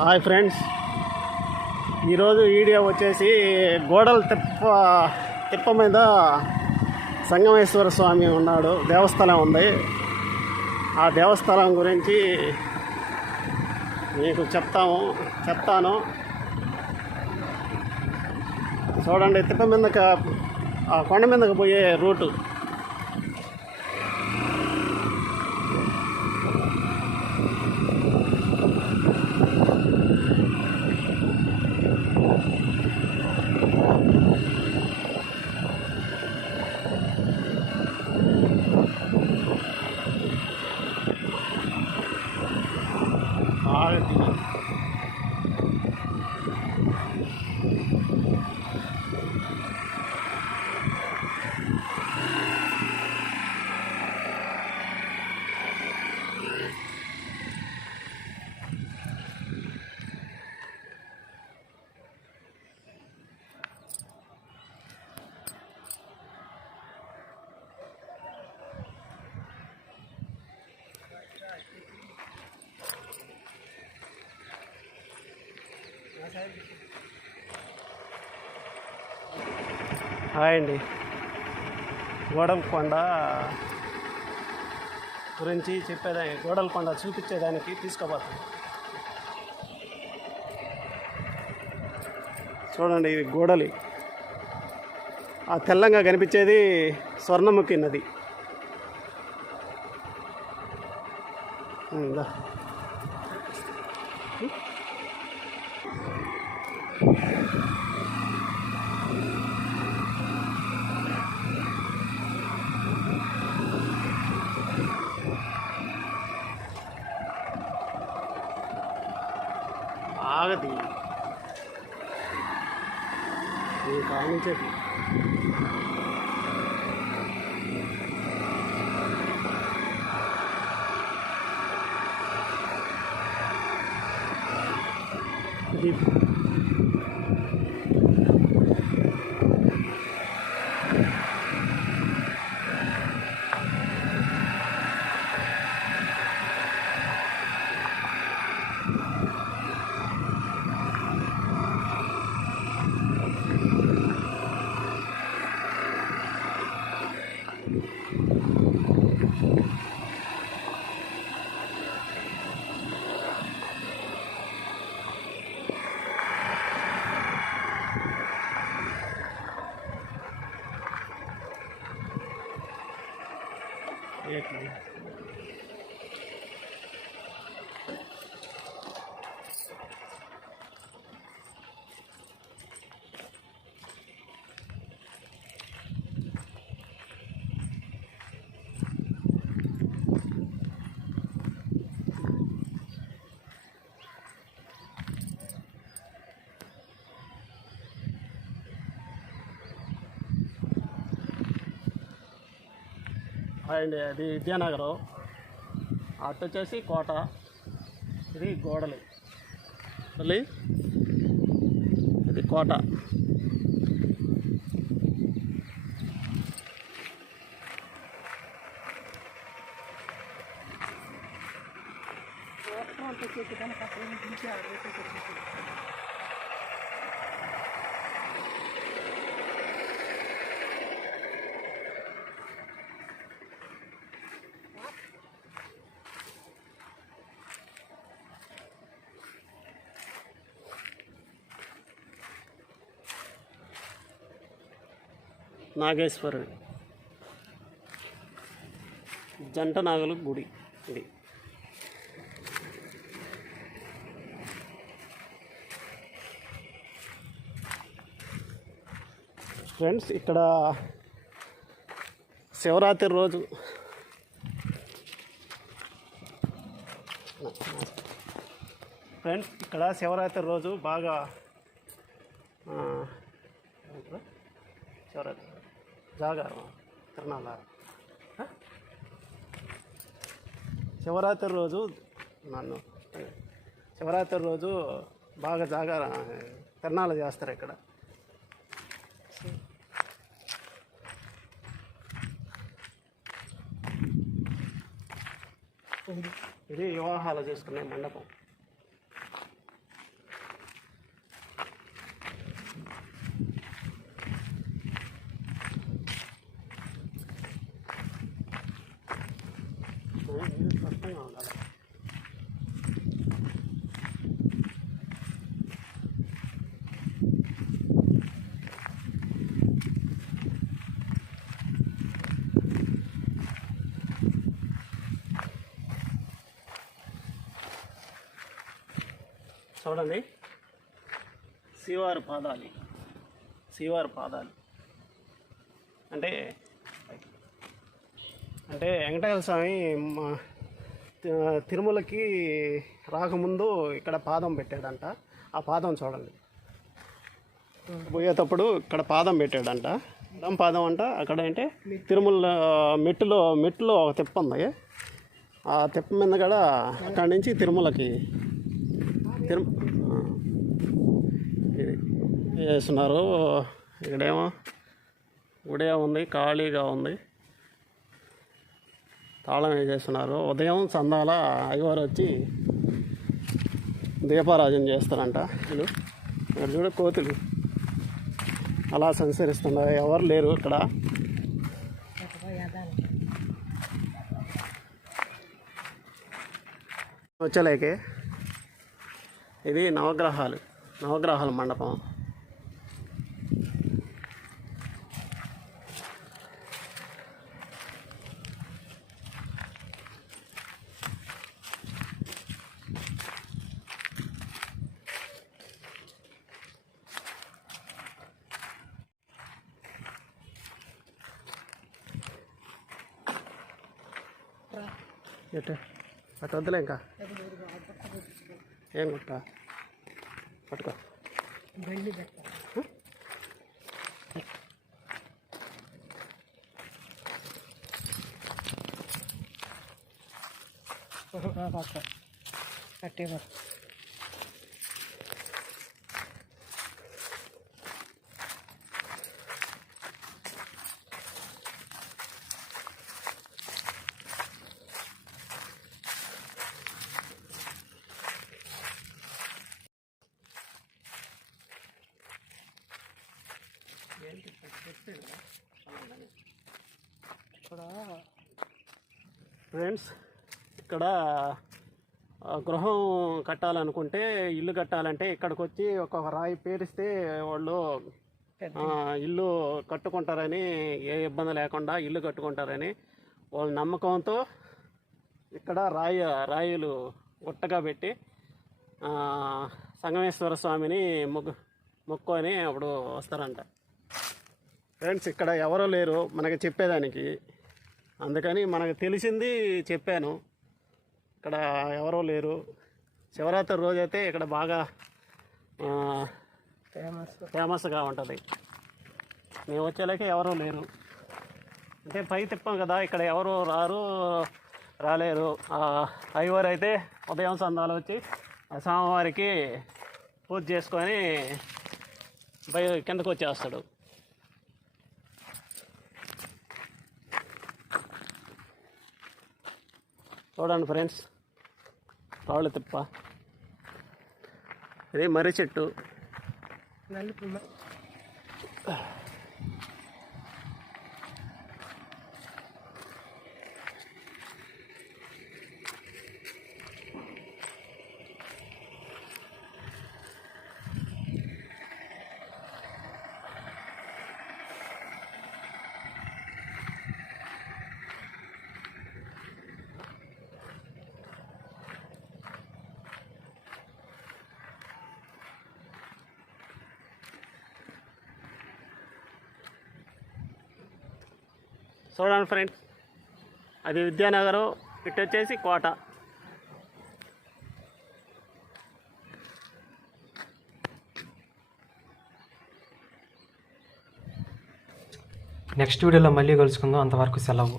Hi friends, ఈరోజు video వచ్చేసి గోడల తిప్ప మీద సంగమేశ్వర స్వామి ఉన్నాడు, దేవస్థానం ఉంది. ఆ దేవస్థానం గురించి మీకు చెప్తాను. చూడండి, తిప్ప మీదకి ఆ కొండ మీదకి పోయే రూటు. హాయ్ అండి, గోడలకొండ గురించి చెప్పేదానికి, గోడలకొండ చూపించేదానికి తీసుకుపోతాను. చూడండి, ఇది గోడలి. ఆ తెల్లంగా కనిపించేది స్వర్ణముఖి నది. ఆగది కానించేది. ఇది అండి, అది విద్యానగరం. అటు వచ్చేసి కోట, ఇది గోడలి. మళ్ళీ ఇది కోట. నాగేశ్వరుడు జంట నాగల గుడి ఇది. ఫ్రెండ్స్, ఇక్కడ శివరాత్రి రోజు బాగా శివరాత్రి జాగారం తిరణాల. శివరాత్రి రోజు బాగా తిరణాలు చేస్తారు ఇక్కడ. ఇది వివాహాలు చేసుకునే మండపం. చూడండి, శ్రీవారి పాదాలు అంటే వెంకటేశ్వర స్వామి తిరుమలకి రాకముందు ఇక్కడ పాదం పెట్టాడంట. ఆ పాదం చూడండి, పోయేటప్పుడు ఇక్కడ పాదం పెట్టాడంట. పాదం అంట అక్కడ అంటే తిరుమల మెట్టులో ఒక తిప్ప ఉంది. ఆ తిప్ప మీద కూడా అక్కడి నుంచి తిరుమలకి చేస్తున్నారు. ఇక్కడేమో గుడే ఉంది, ఖాళీగా ఉంది, తాళం వేసేస్తున్నారు. ఉదయం సందాల అయ్యవారు వచ్చి దీపారాజన చేస్తారంట. ఇక్కడ చూడ కోతులు అలా సంచరిస్తున్నారు, ఎవరు లేరు ఇక్కడ. వచ్చలేకే ఇది నవగ్రహాల మండపం. అటు వద్దులే, ఇంకా ఏం కొట్టా పట్టుకో. కట్టే ఫ్రెండ్స్, ఇక్కడ గృహం కట్టాలనుకుంటే, ఇల్లు కట్టాలంటే ఇక్కడికి వచ్చి ఒక రాయి పేరిస్తే వాళ్ళు ఇల్లు కట్టుకుంటారని, ఏ ఇబ్బంది లేకుండా ఇల్లు కట్టుకుంటారని వాళ్ళ నమ్మకంతో ఇక్కడ రాయిలు గుట్టగా పెట్టి సంగమేశ్వర స్వామిని మొక్కుని అప్పుడు వస్తారంట. ఫ్రెండ్స్, ఇక్కడ ఎవరూ లేరు మనకి చెప్పేదానికి, అందుకని మనకు తెలిసింది చెప్పాను. ఇక్కడ ఎవరూ లేరు. శివరాత్రి రోజైతే ఇక్కడ బాగా ఫేమస్గా ఉంటుంది. మేము వచ్చేలాకే ఎవరూ లేరు. అంటే పై తిప్పాం కదా, ఇక్కడ ఎవరు రాలేరు. అయ్యవారు అయితే ఉదయం సందాలు వచ్చి స్వామివారికి పూజ చేసుకొని కిందకు వచ్చేస్తాడు. చూడండి ఫ్రెండ్స్, రాళ్ళ తిప్ప, ఇది మర్రి చెట్టు. చూడండి ఫ్రెండ్స్, అది విద్యానగరం, ఇటు వచ్చేసి కోట. నెక్స్ట్ వీడియోలో మళ్ళీ కలుసుకుందాం. అంతవరకు సెలవు.